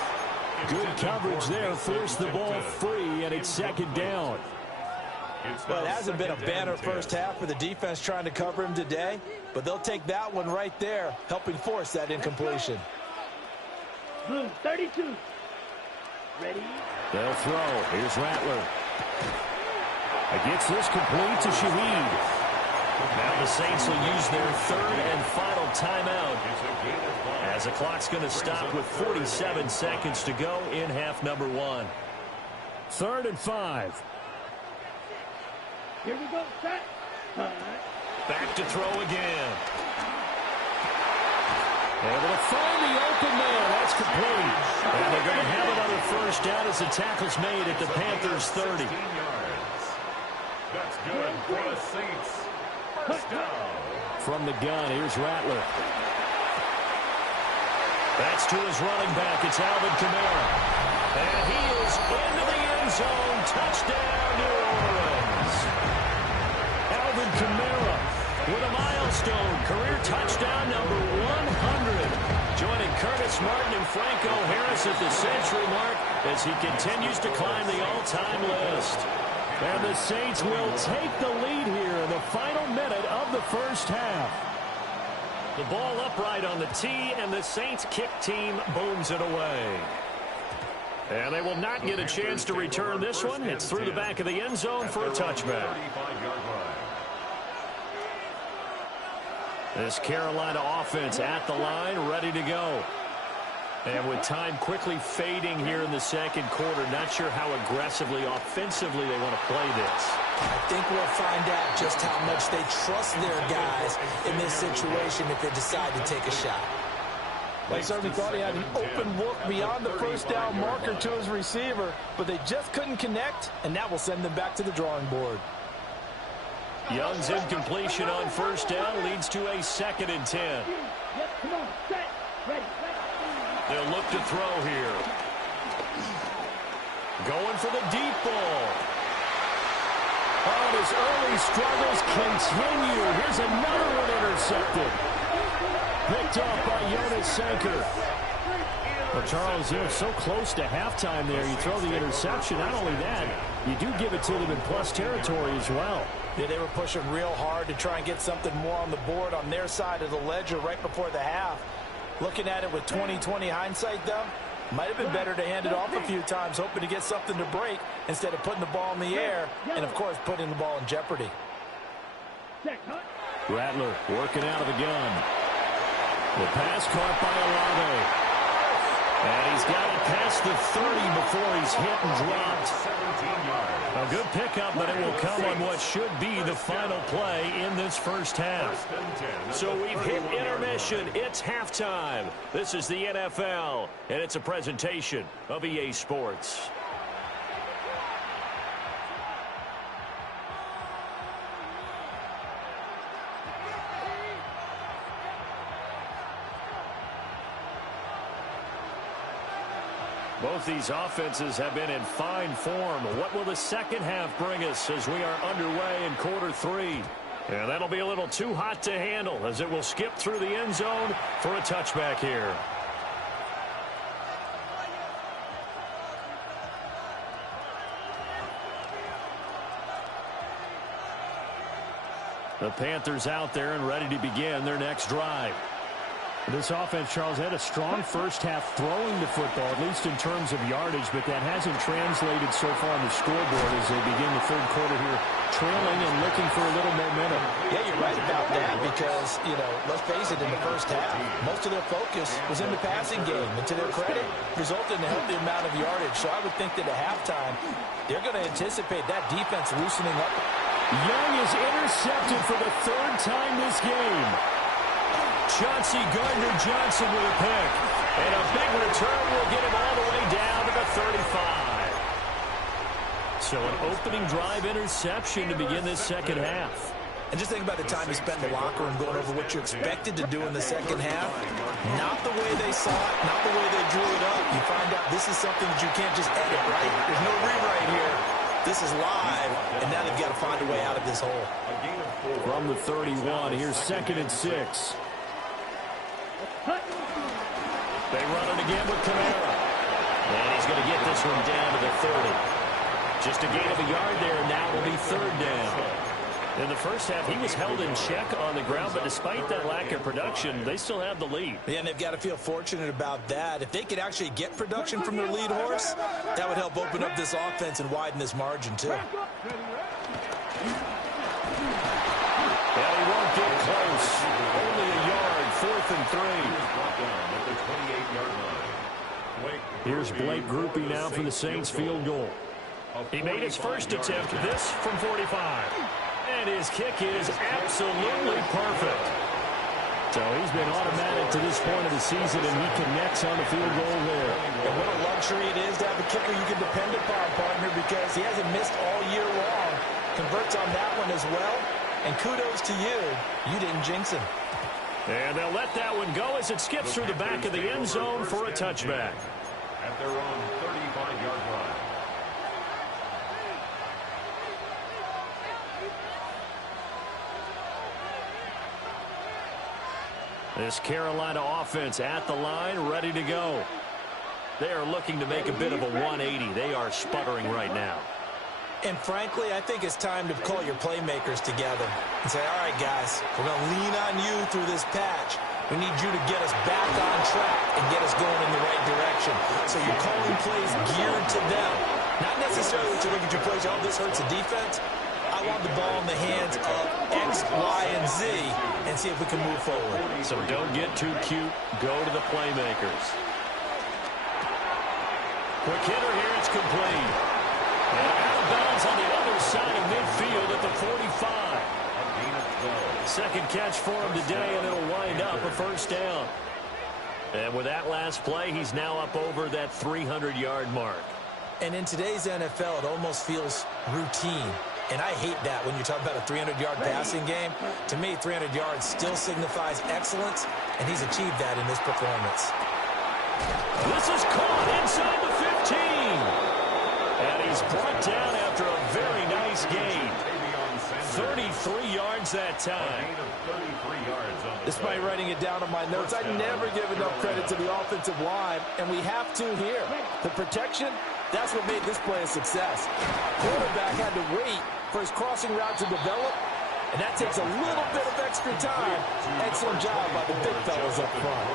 Good coverage there, forced the ball free, and it's 2nd down. Well, it hasn't been a banner first half for the defense trying to cover him today, but they'll take that one right there, helping force that incompletion. Blue, 32. Ready. They'll throw. Here's Rattler. Gets this complete to Shaheed. Now the Saints will use their 3rd and final timeout as the clock's going to stop with 47 seconds to go in half number 1. 3rd and 5. Here we go. Set. Back to throw again. Able to find the open man. That's complete. And they're going to have another first down as the tackle's made at the Panthers' 30. That's good for the Saints. First down. From the gun, here's Rattler. That's to his running back. It's Alvin Kamara. And he is into the end zone. Touchdown, New Orleans. Alvin Kamara with a milestone. Career touchdown number 100. Joining Curtis Martin and Franco Harris at the century mark as he continues to climb the all-time list. And the Saints will take the lead here in the final minute of the first half. The ball upright on the tee, and the Saints kick team booms it away. And they will not get a chance to return this one. It's through the back of the end zone for a touchback. This Carolina offense at the line, ready to go. And with time quickly fading here in the second quarter, not sure how aggressively, offensively they want to play this. I think we'll find out just how much they trust their guys in this situation if they decide to take a shot. They certainly thought he had an open look beyond the first down marker to his receiver, but they just couldn't connect, and that will send them back to the drawing board. Young's incompletion on first down leads to a 2nd and 10. Yep, come on, set, ready. They'll look to throw here. Going for the deep ball. Oh, his early struggles continue. Here's another one intercepted. Picked off by Jonas Sanker. Well, Charles, they're so close to halftime there. You throw the interception. Not only that, you do give it to them in plus territory as well. Yeah, they were pushing real hard to try and get something more on the board on their side of the ledger right before the half. Looking at it with 20/20 hindsight, though, might have been better to hand it off a few times, hoping to get something to break instead of putting the ball in the air and, of course, putting the ball in jeopardy. Rattler working out of the gun. The pass caught by Olave. And he's got it past the 30 before he's hit and dropped. A good pickup, but it will come on what should be the final play in this first half. So we've hit intermission. It's halftime. This is the NFL, and it's a presentation of EA Sports. Both these offenses have been in fine form. What will the second half bring us as we are underway in quarter 3? And that'll be a little too hot to handle as it will skip through the end zone for a touchback here. The Panthers out there and ready to begin their next drive. This offense, Charles, had a strong first half throwing the football, at least in terms of yardage, but that hasn't translated so far on the scoreboard as they begin the third quarter here, trailing and looking for a little momentum. Yeah, you're right about that because, let's face it, in the first half, most of their focus was in the passing game, and to their credit, resulted in a healthy amount of yardage. So I would think that at halftime, they're going to anticipate that defense loosening up. Young is intercepted for the 3rd time this game. Chauncey Gardner-Johnson with a pick. And a big return will get him all the way down to the 35. So an opening drive interception to begin this second half. And just think about the time you spent in the locker room going over what you expected to do in the second half. Not the way they saw it, not the way they drew it up. You find out this is something that you can't just edit, right? There's no rewrite here. This is live, and now they've got to find a way out of this hole. From the 31, here's 2nd and 6. They run it again with Kamara. And he's going to get this one down to the 30. Just a gain of a yard there, and now will be 3rd down. In the first half, he was held in check on the ground, but despite that lack of production, they still have the lead. Yeah, and they've got to feel fortunate about that. If they could actually get production from their lead horse, that would help open up this offense and widen this margin, too. Yeah, he won't get close. Only a yard, 4th and 3. Here's Blake Groupie now for the Saints field goal. He made his first attempt, this from 45. And his kick is absolutely perfect. So he's been automatic to this point of the season, and he connects on the field goal there. And what a luxury it is to have a kicker you can depend upon, partner, because he hasn't missed all year long. Converts on that one as well. And kudos to you. You didn't jinx him. And they'll let that one go as it skips through the back of the end zone for a touchback. At their own 35-yard line. This Carolina offense at the line, ready to go. They are looking to make a bit of a 180. They are sputtering right now. And frankly, I think it's time to call your playmakers together and say, all right, guys, we're going to lean on you through this patch. We need you to get us back on track and get us going in the right direction. So you're calling plays geared to them. Not necessarily that you look at your plays, oh, this hurts the defense. I want the ball in the hands of X, Y, and Z and see if we can move forward. So don't get too cute. Go to the playmakers. Quick hitter here. It's complete. And out of bounds on the other side of midfield at the 45. Second catch for him today, and it'll wind up a first down. And with that last play, he's now up over that 300-yard mark. And in today's NFL, it almost feels routine. And I hate that when you talk about a 300-yard passing game. To me, 300 yards still signifies excellence, and he's achieved that in this performance. This is caught inside the 15. And he's brought down after a very nice gain. 33 yards that time. Despite writing it down on my notes, I never give enough credit to the offensive line, and we have to here. The protection, that's what made this play a success. Quarterback had to wait for his crossing route to develop, and that takes a little bit of extra time. Excellent job by the big fellas up front.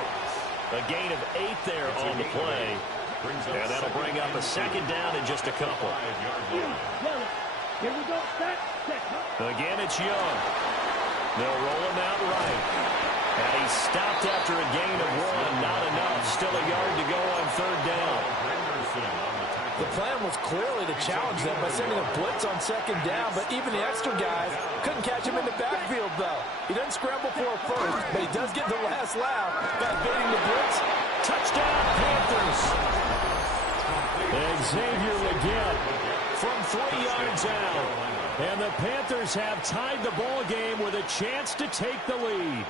A gain of 8 there on the play. And that'll bring up a second down in just a couple. Here we go. Again, it's Young. They'll roll him out right. And he's stopped after a gain of 1. Not enough. Still a yard to go on third down. The plan was clearly to challenge them by sending a blitz on second down, but even the extra guys couldn't catch him in the backfield, though. He doesn't scramble for a first, but he does get the last laugh by evading the blitz. Touchdown, Panthers. Xavier Leggett from 3 yards out. And the Panthers have tied the ball game with a chance to take the lead.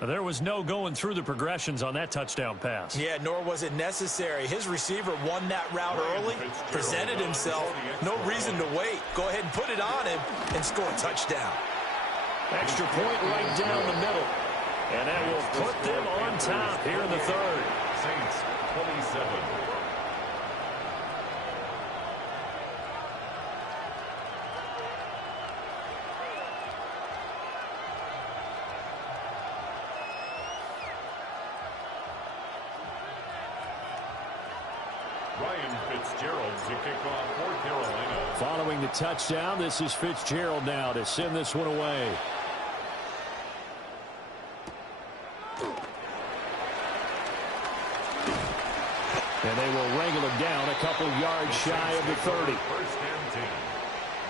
There was no going through the progressions on that touchdown pass. Yeah, nor was it necessary. His receiver won that route early, presented himself. No reason to wait. Go ahead and put it on him and score a touchdown. Extra point right down the middle. And that will put them on top here in the third. Saints 27. Ryan Fitzgerald to kick off for Carolina. Following the touchdown, this is Fitzgerald now to send this one away. And they will wrangle him down a couple yards shy of the 30. First and 10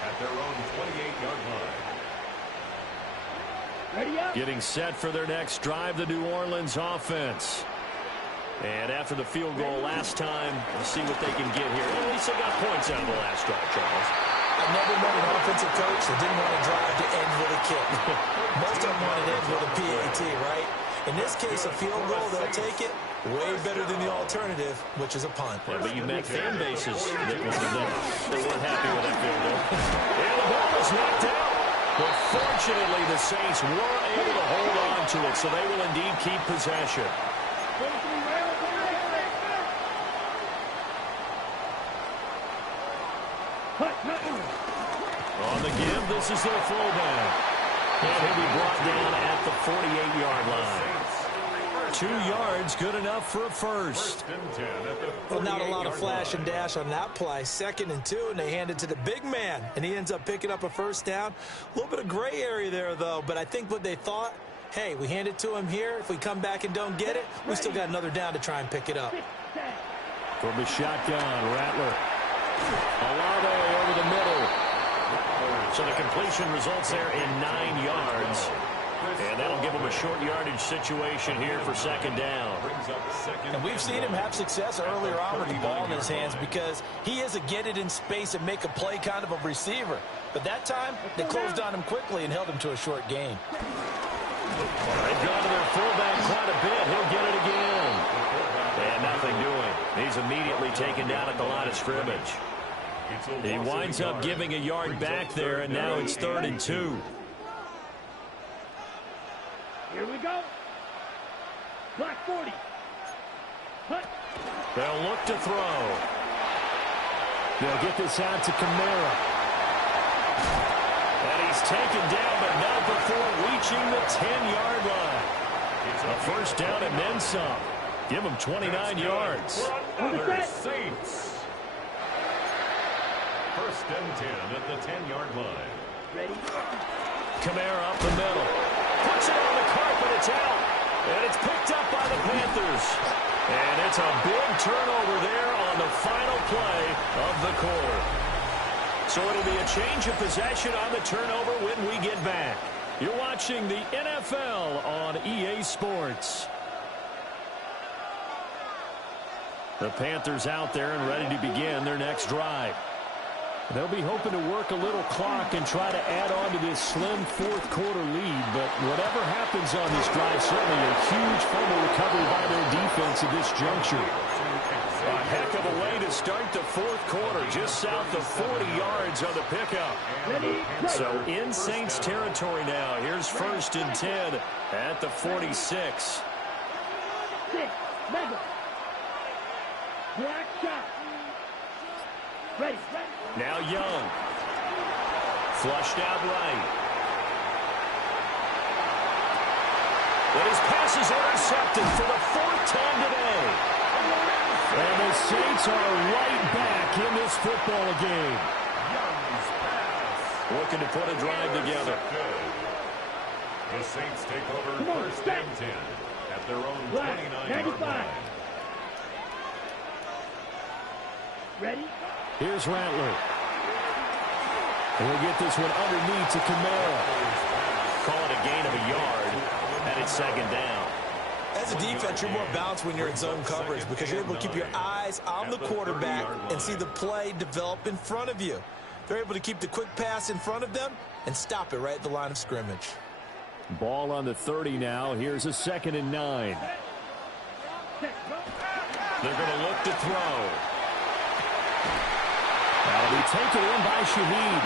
at their own 28-yard line. Ready up. Getting set for their next drive, the New Orleans offense. And after the field goal last time, we'll see what they can get here. At least they got points out of the last drive, Charles. I've never met an offensive coach that didn't want to drive to end with a kick. Most of them want to end with a PAT, right? In this case, a field goal, they'll take it. Way better than the alternative, which is a punt. Yeah, but you met fan bases that weren't happy with that field goal. And the ball is knocked out. But fortunately, the Saints were able to hold on to it, so they will indeed keep possession. On the give, this is their fullback. And he'll be brought down at the 48-yard line. 2 yards, good enough for a first. Well, not a lot of flash and dash on that play. 2nd and 2, and they hand it to the big man, and he ends up picking up a first down. A little bit of gray area there, though, but I think what they thought, hey, we hand it to him here. If we come back and don't get it, we still got another down to try and pick it up. From the shotgun, Rattler. Olave over the middle. So the completion results there in 9 yards. And that'll give him a short yardage situation here for second down. And we've seen him have success earlier on with the ball in his hands because he is a get it in space and make a play kind of a receiver. But that time, they closed on him quickly and held him to a short gain. They've gone to their fullback quite a bit. He'll get it again. And nothing doing. He's immediately taken down at the line of scrimmage. He winds up giving a yard back there, and now it's 3rd and 2. Here we go. Black 40. Hut. They'll look to throw. They'll get this out to Kamara. And he's taken down, but not before reaching the 10-yard line. A first down and then some. Give him 29 yards. Another Saints. First and 10 at the 10-yard line. Ready? Kamara up the middle. Puts it on the carpet. It's out. And it's picked up by the Panthers. And it's a big turnover there on the final play of the quarter. So it'll be a change of possession on the turnover when we get back. You're watching the NFL on EA Sports. The Panthers out there and ready to begin their next drive. They'll be hoping to work a little clock and try to add on to this slim fourth quarter lead. But whatever happens on this drive, certainly a huge fumble recovery by their defense at this juncture. A heck of a way to start the fourth quarter, just south of 40 yards on the pickup. So in Saints territory now. Here's first and 10 at the 46. 6, mega. Black shot. Ready. Now Young. Flushed out right. And his pass is intercepted for the fourth time today. And the Saints are right back in this football game. Looking to put a drive together. The Saints take over first and 10 at their own 29-yard line. Ready? Here's Rattler. And we'll get this one underneath to Kamara. Call it a gain of a yard, and it's second down. As a defense, you're more balanced when you're in zone coverage because you're able to keep your eyes on the quarterback and see the play develop in front of you. They're able to keep the quick pass in front of them and stop it right at the line of scrimmage. Ball on the 30 now. Here's a 2nd and 9. They're going to look to throw. That'll be taken in by Shaheed.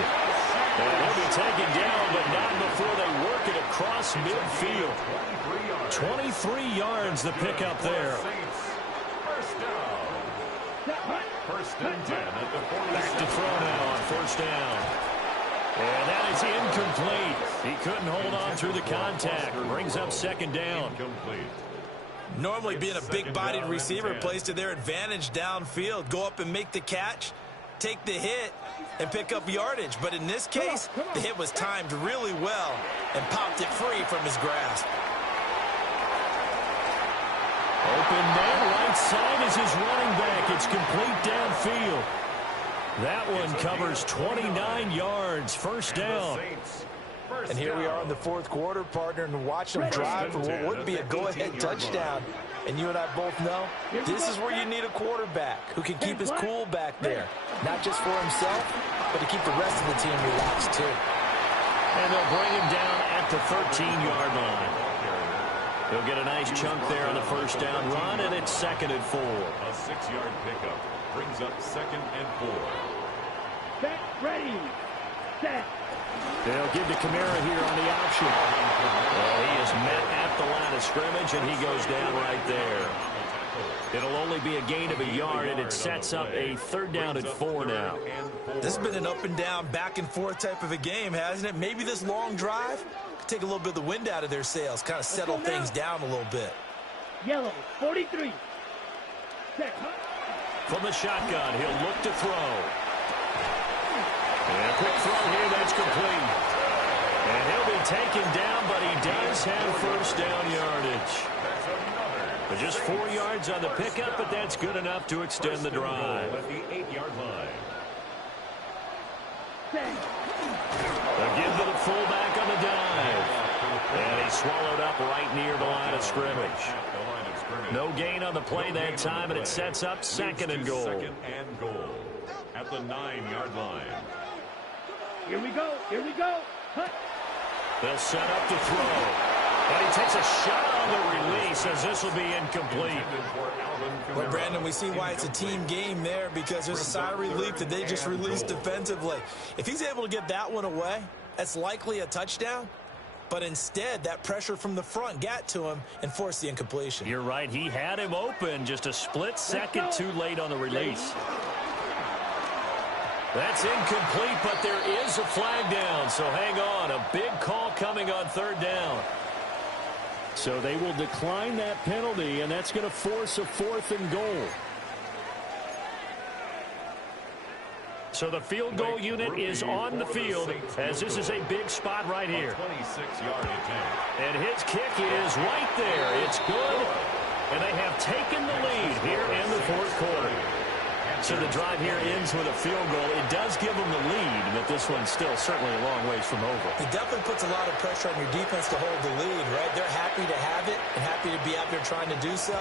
And he'll be taken down, but not before they work it across midfield. 23 yards the pickup there. First down. First and 10 at the 46. Back to throw now on first down. And that is incomplete. He couldn't hold on through the contact. Brings up second down. Incomplete. Normally being a big-bodied receiver plays to their advantage downfield. Go up and make the catch, take the hit, and pick up yardage. But in this case, the hit was timed really well and popped it free from his grasp. Open man, right side is his running back. It's complete downfield. That one covers 29 yards. First down. And here we are in the fourth quarter, partner, and watch them drive for what would be a go-ahead touchdown. And you and I both know this is where you need a quarterback who can keep his cool back there. Not just for himself, but to keep the rest of the team relaxed, too. And they'll bring him down at the 13-yard line. They'll get a nice chunk there on the first down run, and it's 2nd and 4. A 6-yard pickup brings up 2nd and 4. Set, ready, set. They'll give to Kamara here on the option. Well, he is met at the line of scrimmage, and he goes down right there. It'll only be a gain of a yard, and it sets up a 3rd down and 4 now. This has been an up-and-down, back-and-forth type of a game, hasn't it? Maybe this long drive could take a little bit of the wind out of their sails, kind of settle things down a little bit. Yellow, 43. Set. From the shotgun, he'll look to throw. And a quick throw here, that's complete. And he'll be taken down, but he does have first down yardage. But just 4 yards on the pickup, but that's good enough to extend the drive. At the 8-yard line. They'll give to the fullback on the dive. And he's swallowed up right near the line of scrimmage. No gain on the play that time, and it sets up 2nd and goal. 2nd and goal at the 9-yard line. Here we go, here we go. Hut. They'll set up to throw. And he takes a shot on the release as this will be incomplete. Well, Brandon, we see why it's a team game there because there's a sigh of relief that they just released defensively. If he's able to get that one away, that's likely a touchdown. But instead, that pressure from the front got to him and forced the incompletion. You're right. He had him open, just a split second too late on the release. That's incomplete, but there is a flag down. So hang on. A big call coming on third down. So they will decline that penalty, and that's going to force a 4th and goal. So the field goal unit is on the field as this is a big spot right here. 26-yard attempt. And his kick is right there. It's good. And they have taken the lead here in the 4th quarter. So the drive here ends with a field goal. It does give them the lead, but this one's still certainly a long ways from over. It definitely puts a lot of pressure on your defense to hold the lead, right? They're happy to have it and happy to be out there trying to do so.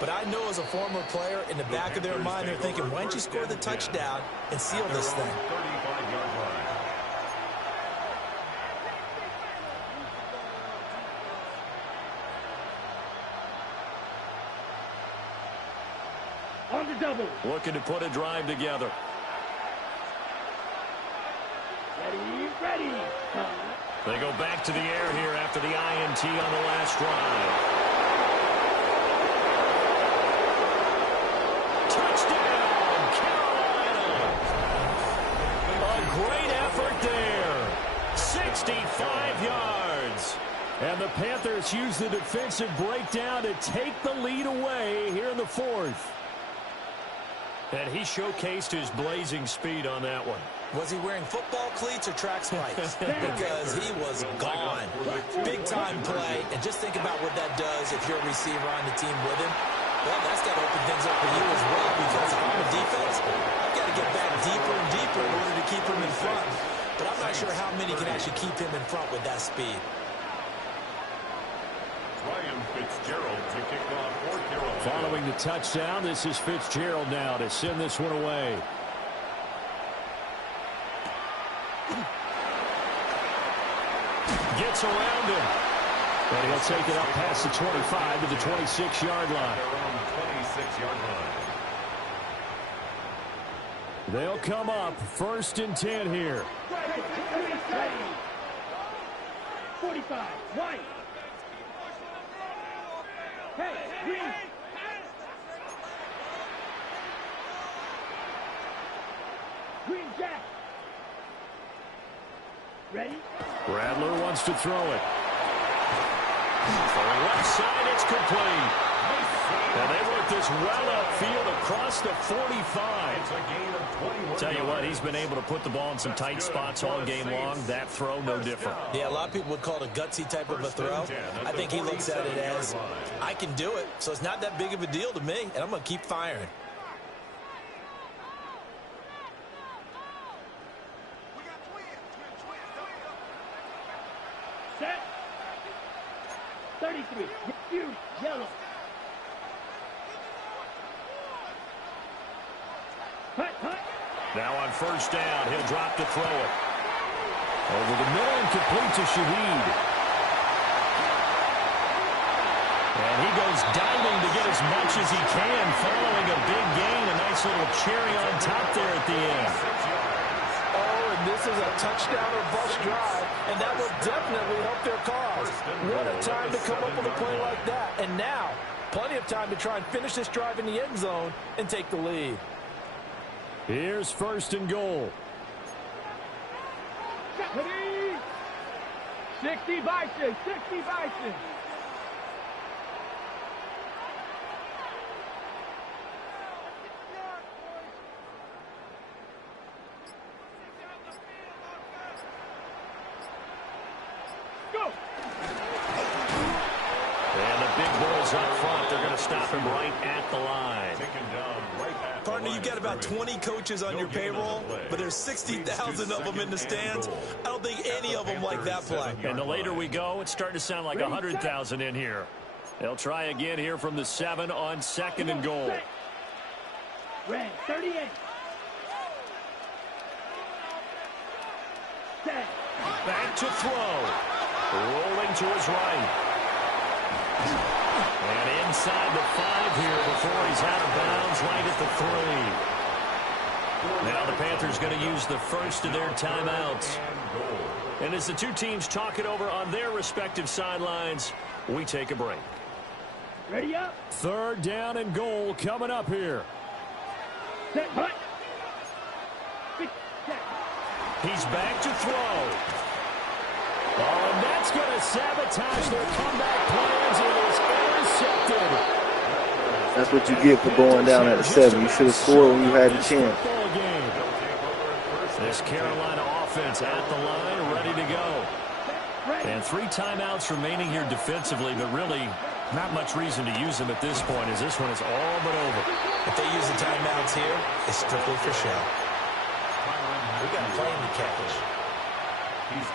But I know as a former player, in the back of their mind, they're thinking, why don't you score the touchdown and seal this thing? 35-yard line. On the double. Looking to put a drive together. Ready, ready. They go back to the air here after the INT on the last drive. Touchdown, Carolina. A great effort there. 65 yards. And the Panthers use the defensive breakdown to take the lead away here in the 4th. And he showcased his blazing speed on that one. Was he wearing football cleats or track spikes? Because he was gone. Big-time play. And just think about what that does if you're a receiver on the team with him. Well, that's got to open things up for you as well. Because if I'm a defense, I've got to get back deeper and deeper in order to keep him in front. But I'm not sure how many can actually keep him in front with that speed. Ryan Fitzgerald to kick off for Carolina. Following the touchdown, this is Fitzgerald now to send this one away. Gets around him. And he'll take it up past the 25 to the 26-yard line. Around the 26-yard line. They'll come up 1st and 10 here. Ready. 45. White. Hey, green. Green Jack. Ready? Rattler wants to throw it. For the left side, it's complete. And they work this well upfield across the 45. It's a gain of 21. Tell you what, he's been able to put the ball in some tight spots all game long. That throw, no different. Yeah, a lot of people would call it a gutsy type of a throw. I think he looks at it as, I can do it, so it's not that big of a deal to me, and I'm going to keep firing. Set. 33. You, yellow. Hut, hut. Now on 1st down, he'll drop to throw it. Over the middle and complete to Shaheed. And he goes diving to get as much as he can, following a big gain. A nice little cherry on top there at the end. Oh, and this is a touchdown or bust drive, and that will definitely help their cause. What a time to come up with a play like that. And now, plenty of time to try and finish this drive in the end zone and take the lead. Here's 1st and goal. Ready. 60 Bison. 60 Bison. Go. And the big boys up front, they're going to stop him right at the line. Taken down right at the Partner, line you've got of about scrimmage. 20 coaches on your payroll, but there's 60,000 of them in the stands. I don't think any of them like that play. And the later we go, it's starting to sound like 100,000 in here. They'll try again here from the 7 on 2nd and goal. Red, 38. Set. Back to throw. Rolling to his right. And inside the 5 here before he's out of bounds right at the 3. Now the Panthers going to use the first of their timeouts. And as the two teams talk it over on their respective sidelines, we take a break. Ready up. 3rd down and goal coming up here. Set. Hut. He's back to throw. Oh, and that's going to sabotage their comeback plans. It is intercepted. That's what you get for going down at a 7. You should have scored when you had the chance. This Carolina offense at the line, ready to go. And 3 timeouts remaining here defensively, but really not much reason to use them at this point, as this one is all but over. If they use the timeouts here, it's strictly for show. We got a plane to catch.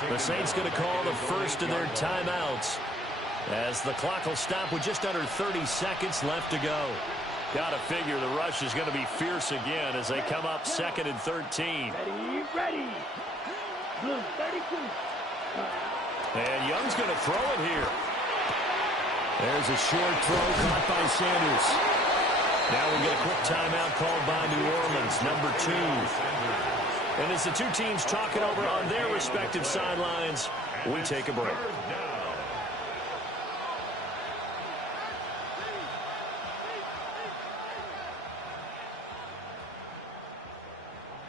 The Saints going to call the first of their timeouts, as the clock will stop with just under 30 seconds left to go. Got to figure the rush is going to be fierce again as they come up 2nd and 13. Ready. Blue, 32. And Young's going to throw it here. There's a short throw caught by Sanders. Now we'll get a quick timeout called by New Orleans, number 2. And as the 2 teams talk it over on their respective sidelines, we take a break.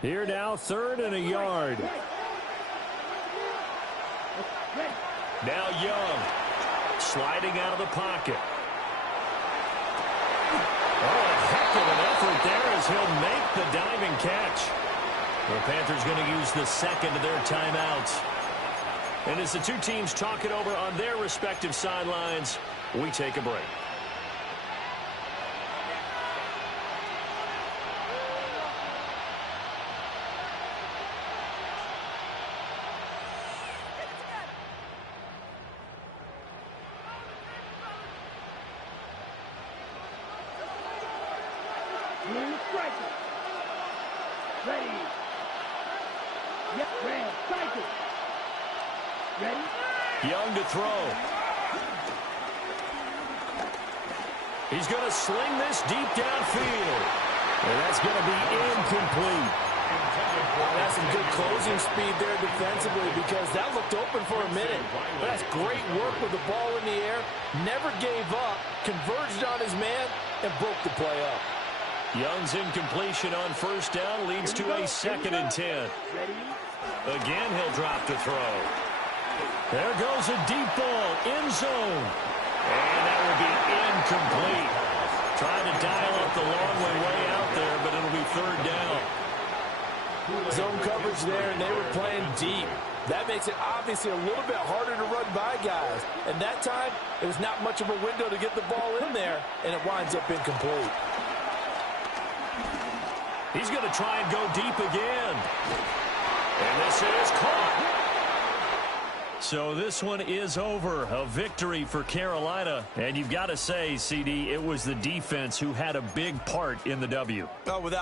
Here now, 3rd and a yard. Now Young, sliding out of the pocket. Oh, a heck of an effort there as he'll make the diving catch. The Panthers going to use the 2nd of their timeouts. And as the 2 teams talk it over on their respective sidelines, we take a break. Blue striker. Ready. Yep, red striker. Ready. Young to throw. He's going to sling this deep downfield. And that's going to be incomplete. That's some good closing speed there defensively, because that looked open for a minute. But that's great work with the ball in the air. Never gave up, converged on his man, and broke the play up. Young's incompletion on 1st down leads to a 2nd and 10. Again, he'll drop to throw. There goes a deep ball, end zone. And that will be incomplete. Trying to dial up the long way out there, but it'll be 3rd down. Zone coverage there, and they were playing deep. That makes it obviously a little bit harder to run by guys. And that time, it was not much of a window to get the ball in there, and it winds up incomplete. He's going to try and go deep again. And this is caught. So this one is over. A victory for Carolina. And you've got to say, CD, it was the defense who had a big part in the W. Oh, without